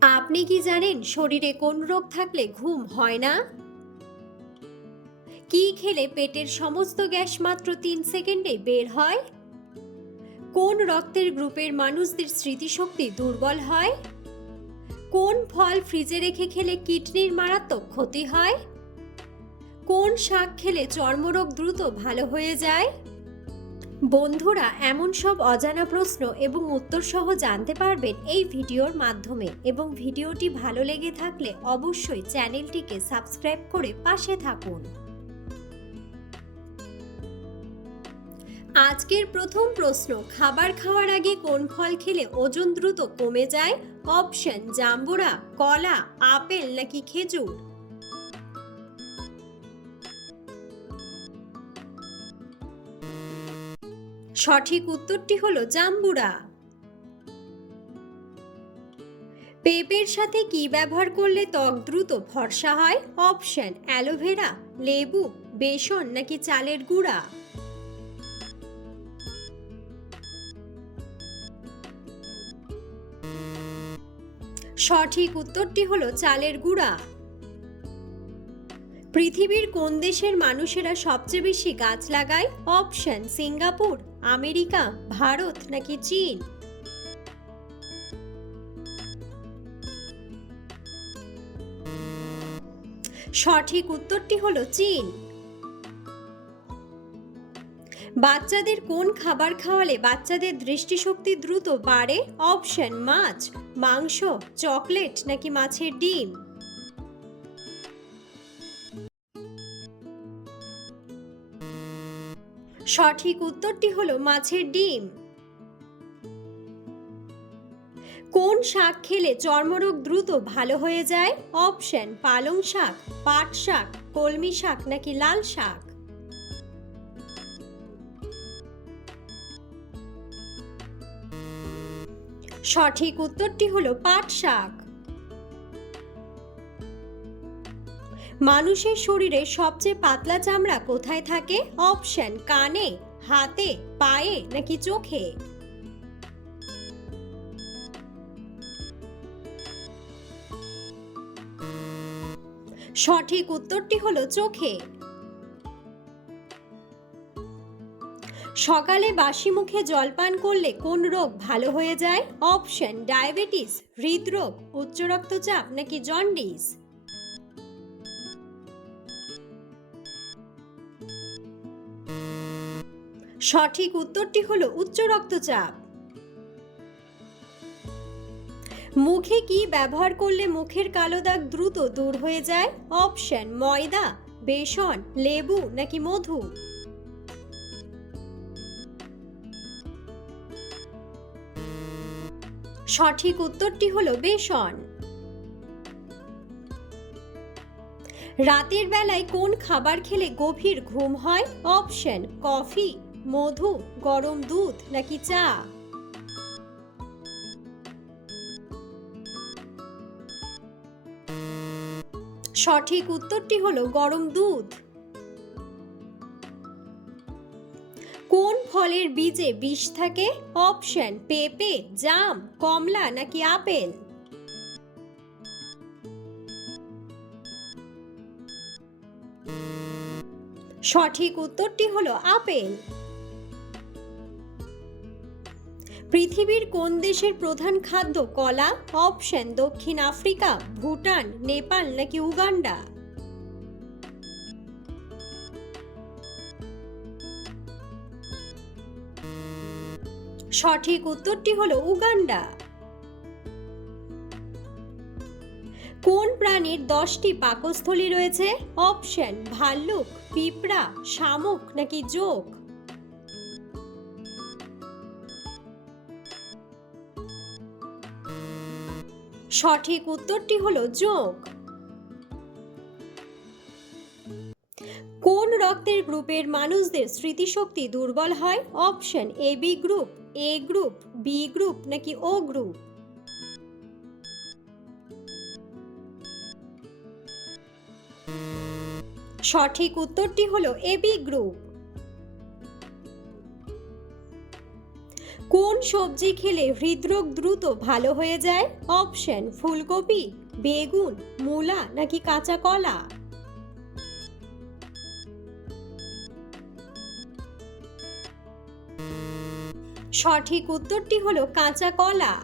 আপনি কি জানেন শরীরে কোন রোগ থাকলে ঘুম হয় না? কি খেলে পেটের সমস্ত গ্যাস মাত্র তিন সেকেন্ডে বের হয়? কোন রক্তের গ্রুপের মানুষদের স্মৃতিশক্তি দুর্বল হয়? কোন ফল ফ্রিজে রেখে খেলে কিডনির মারাত্মক ক্ষতি হয়? কোন শাক খেলে চর্মরোগ দ্রুত ভালো হয়ে যায়? বন্ধুরা, এমন সব অজানা প্রশ্ন এবং উত্তর সহ জানতে পারবেন এই ভিডিওর মাধ্যমে এবং ভিডিওটি ভালো লেগে থাকলে অবশ্যই চ্যানেলটিকে সাবস্ক্রাইব করে পাশে থাকুন। আজকের প্রথম প্রশ্ন, খাবার খাওয়ার আগে কোন ফল খেলে ওজন দ্রুত কমে যায়? অপশন, জাম্বুরা, কলা, আপেল নাকি খেজুর? সঠিক উত্তরটি হলো জাম্বুরা। পেঁপের সাথে কি ব্যবহার করলে ত্বক দ্রুত ফর্সা হয়? অপশন, অ্যালোভেরা, লেবু, বেসন নাকি চালের গুঁড়া? সঠিক উত্তরটি হলো চালের গুঁড়া। পৃথিবীর কোন দেশের মানুষেরা সবচেয়ে বেশি গাছ লাগায়? Option, Singapore. আমেরিকা, ভারত নাকি চীন? সঠিক উত্তরটি হলো চীন। বাচ্চাদের কোন খাবার খাওয়ালে বাচ্চাদের দৃষ্টিশক্তি দ্রুত বাড়ে? অপশন, মাছ, মাংস, চকলেট নাকি মাছের ডিম? সঠিক উত্তরটি হলো মাছের ডিম। কোন শাক খেলে চর্মরোগ দ্রুত ভালো হয়ে যায়? অপশন, পালং শাক, পাট শাক, কলমি শাক নাকি লাল শাক? সঠিক উত্তরটি হলো পাট শাক। মানুষের শরীরে সবচেয়ে পাতলা চামড়া কোথায় থাকে? অপশন, কানে, হাতে, পায়ে নাকি চোখে? সঠিক উত্তরটি হলো চোখে। সকালে বাসি মুখে জলপান করলে কোন রোগ ভালো হয়ে যায়? অপশন, ডায়াবেটিস, হৃদরোগ, উচ্চ রক্তচাপ নাকি জন্ডিস? সঠিক উত্তরটি হলো উচ্চ রক্তচাপ। মুখে কি ব্যবহার করলে মুখের কালো দাগ দ্রুত দূর হয়ে যায়? অপশন, ময়দা, বেসন, লেবু নাকি মধু? সঠিক উত্তরটি হলো বেসন। রাতের বেলায় কোন খাবার খেলে গভীর ঘুম হয়? Option, coffee. মধু, গরম দুধ নাকি চা? সঠিক উত্তরটি হলো গরম দুধ। কোন ফলের বীজে বিষ থাকে? অপশন, পেঁপে, জাম, কমলা নাকি আপেল? সঠিক উত্তরটি হলো আপেল। পৃথিবীর কোন দেশের প্রধান খাদ্য কলা? অপশন, দক্ষিণ আফ্রিকা, ভুটান, নেপাল নাকি উগান্ডা? সঠিক উত্তরটি হলো উগান্ডা। কোন প্রাণীর দশটি পাকস্থলী রয়েছে? অপশন, ভাল্লুক, পিঁপড়া, শামুক নাকি জোক? সঠিক উত্তরটি হলো যোগ। কোন রক্তের গ্রুপের মানুষদের স্মৃতিশক্তি দুর্বল হয়? Option A, B group, A group, B group নাকি ও গ্রুপ? সঠিক উত্তরটি হলো এ, বি গ্রুপ। কোন সবজি খেলে হৃদরোগ দ্রুত ভালো হয়ে যায়? অপশন, ফুলকপি, বেগুন, মূলা নাকি কাঁচা কলা? সঠিক উত্তরটি হলো কাঁচা কলা।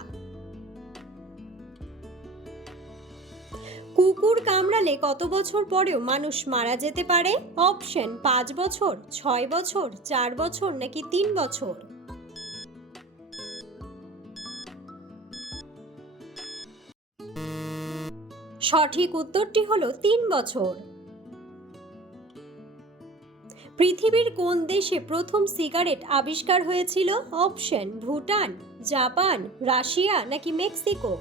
কুকুর কামড়ালে কত বছর পরেও মানুষ মারা যেতে পারে? অপশন, পাঁচ বছর, ছয় বছর, চার বছর নাকি তিন বছর? সঠিক উত্তরটি হলো তিন বছর। পৃথিবীর কোন দেশে প্রথম সিগারেট আবিষ্কার হয়েছিল? অপশন, ভুটান, জাপান, রাশিয়া নাকি মেক্সিকো?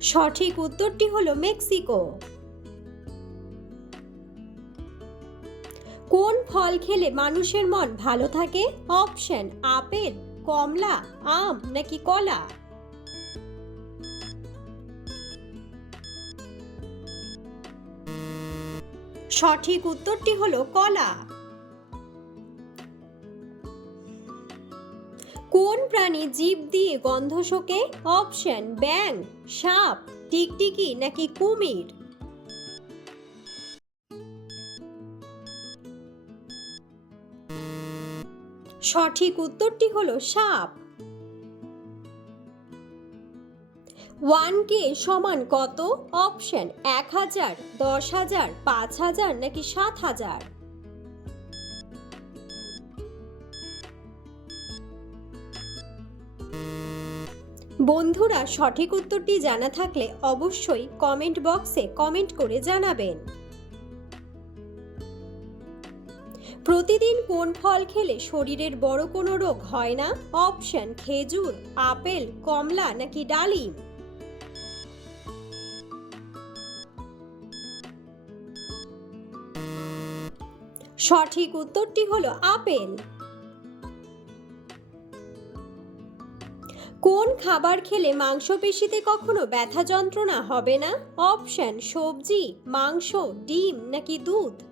সঠিক উত্তরটি হলো মেক্সিকো। কোন ফল খেলে মানুষের মন ভালো থাকে? Option, apple. কমলা, আম নাকি কলা? সঠিক উত্তরটি হলো কলা। কোন প্রাণী জীব দিয়ে গন্ধ শোকে? অপশন ব্যাং সাপ, টিকটিকি নাকি কুমির? সঠিক উত্তরটি হলো সাপ। ওয়ান কে সমান কত? অপশন এক হাজার, দশ হাজার, পাঁচ হাজার নাকি সাত হাজার? বন্ধুরা, সঠিক উত্তরটি জানা থাকলে অবশ্যই কমেন্ট বক্সে কমেন্ট করে জানাবেন। প্রতিদিন কোন ফল খেলে শরীরের বড় কোনো রোগ হয় না? অপশন, খেজুর, আপেল, কমলা নাকি ডালিম? সঠিক উত্তরটি হলো আপেল। কোন খাবার খেলে মাংসপেশিতে কখনো ব্যথা যন্ত্রণা হবে না? অপশন, সবজি, মাংস, ডিম নাকি দুধ?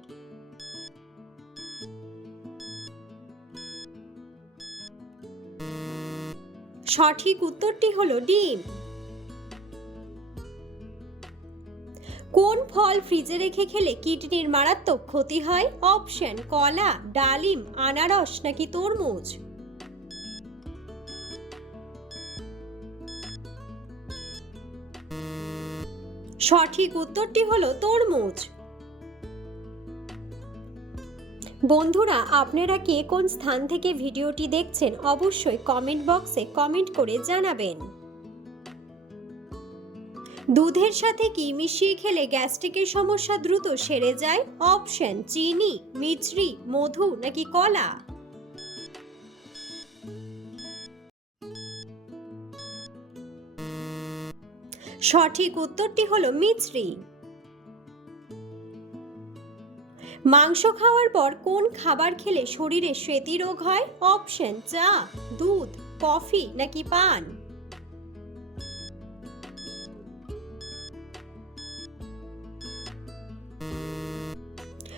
সঠিক উত্তরটি হলো ডিম। কোন ফল ফ্রিজে রেখে খেলে কিডনির মারাত্মক ক্ষতি হয়? অপশন, কলা, ডালিম, আনারস নাকি তরমুজ? সঠিক উত্তরটি হলো তরমুজ। বন্ধুরা, আপনারা কে কোন স্থান থেকে ভিডিওটি দেখছেন অবশ্যই কমেন্ট বক্সে কমেন্ট করে জানাবেন। দুধের সাথে কি মিশিয়ে খেলে গ্যাস্ট্রিকের সমস্যা দ্রুত সেরে যায়? অপশন চিনি, মিছরি, মধু নাকি কলা? সঠিক উত্তরটি হলো মিছরি। মাংস খাওয়ার পর কোন খাবার খেলে শরীরে শ্বেতি রোগ হয়? অপশন চা, দুধ, কফি নাকি পান?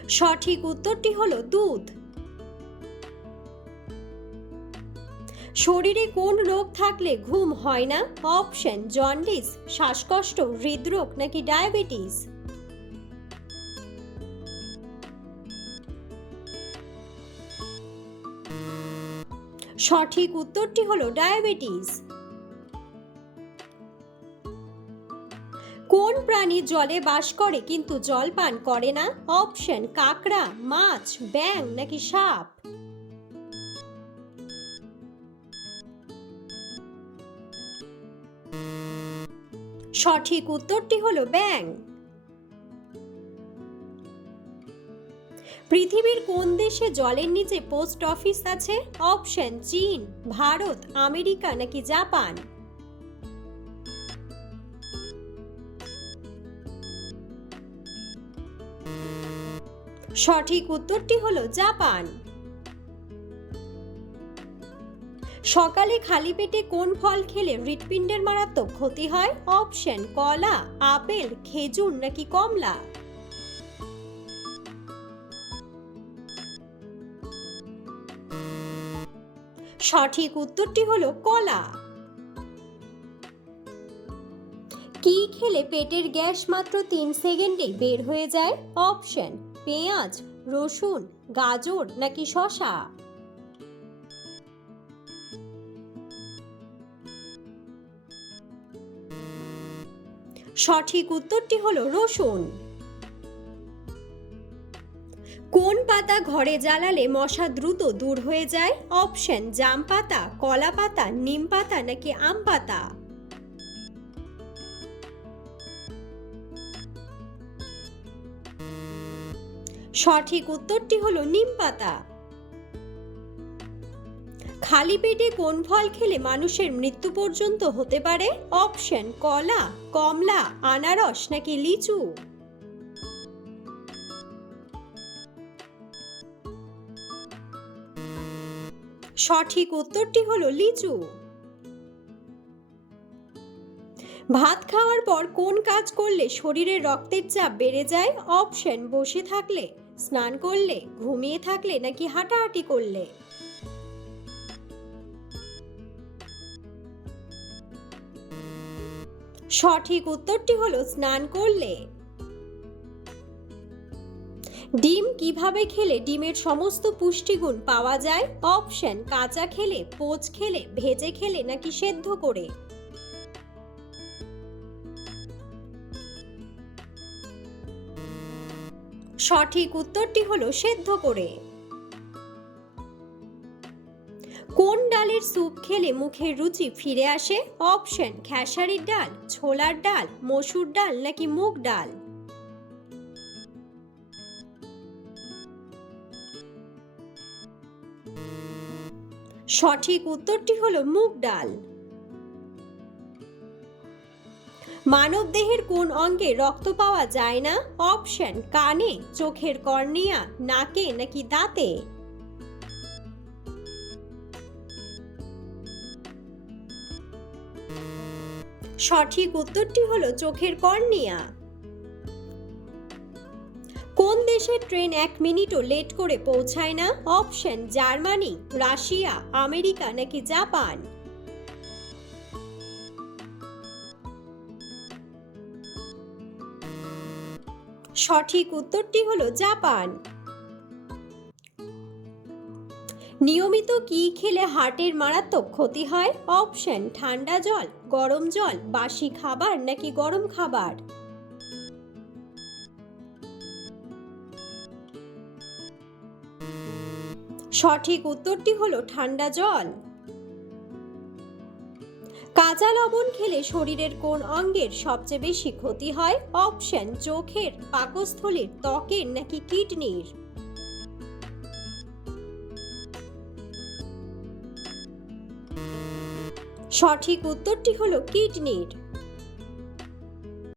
সঠিক উত্তরটি হলো দুধ। শরীরে কোন রোগ থাকলে ঘুম হয় না? অপশন, জন্ডিস, শ্বাসকষ্ট, হৃদরোগ নাকি ডায়াবেটিস? সঠিক উত্তরটি হলো ডায়াবেটিস। কোন প্রাণী জলে বাস করে কিন্তু জল পান করে না? অপশন, কাকড়া, মাছ ব্যাং নাকি সাপ? সঠিক উত্তরটি হলো ব্যাং পৃথিবীর কোন দেশে জলের নিচে পোস্ট অফিস আছে? অপশন চীন, ভারত, আমেরিকা নাকি জাপান? সঠিক উত্তরটি হলো জাপান। সকালে খালি পেটে কোন ফল খেলে হৃৎপিণ্ডের মারাত্মক ক্ষতি হয়? অপশন কলা, আপেল, খেজুর নাকি কমলা? সঠিক উত্তরটি হলো কলা। কি খেলে পেটের গ্যাস মাত্র তিন সেকেন্ডে বের হয়ে যায়? অপশন, পেঁয়াজ, রসুন, গাজর নাকি শশা সঠিক উত্তরটি হলো রসুন। কোন পাতা ঘরে জ্বালালে মশা দ্রুত দূর হয়ে যায়? অপশন, জাম পাতা, কলা পাতা, নিম পাতা নাকি আম পাতা? সঠিক উত্তরটি হলো নিম পাতা। খালি পেটে কোন ফল খেলে মানুষের মৃত্যু পর্যন্ত হতে পারে? অপশন, কলা, কমলা, আনারস নাকি লিচু? সঠিক উত্তরটি হলো লিচু। ভাত খাওয়ার পর কোন কাজ করলে শরীরে রক্তের চাপ বেড়ে যায়? অপশন, বসে থাকলে, স্নান করলে, ঘুমিয়ে থাকলে নাকি হাঁটাহাঁটি করলে? সঠিক উত্তরটি হলো স্নান করলে। ডিম কীভাবে খেলে ডিমের সমস্ত পুষ্টিগুণ পাওয়া যায়? অপশন, কাঁচা খেলে, পোচ খেলে, ভেজে খেলে নাকি সেদ্ধ করে? সঠিক উত্তরটি হলো সেদ্ধ করে। কোন ডালের স্যুপ খেলে মুখের রুচি ফিরে আসে? অপশন, খেসারির ডাল, ছোলার ডাল, মসুর ডাল নাকি মুগ ডাল? সঠিক উত্তরটি হলো মুগ ডাল। মানব দেহের কোন অঙ্গে রক্ত পাওয়া যায় না? অপশন, কানে, চোখের কর্নিয়া, নাকে নাকি দাঁতে? সঠিক উত্তরটি হলো চোখের কর্নিয়া। কোন দেশের ট্রেন এক মিনিটও লেট করে পৌঁছায় না? অপশন, জার্মানি, রাশিয়া, আমেরিকা নাকি জাপান? সঠিক উত্তরটি হলো জাপান। নিয়মিত কি খেলে হার্টের মারাত্মক ক্ষতি হয়? অপশন, ঠান্ডা জল, গরম জল, বাসি খাবার নাকি গরম খাবার? সঠিক উত্তরটি হলো ঠান্ডা জল। কাঁচা লবণ খেলে শরীরের কোন অঙ্গের সবচেয়ে বেশি ক্ষতি হয়? অপশন, চোখের, পাকস্থলীর, ত্বকের নাকি কিডনির? সঠিক উত্তরটি হলো কিডনির।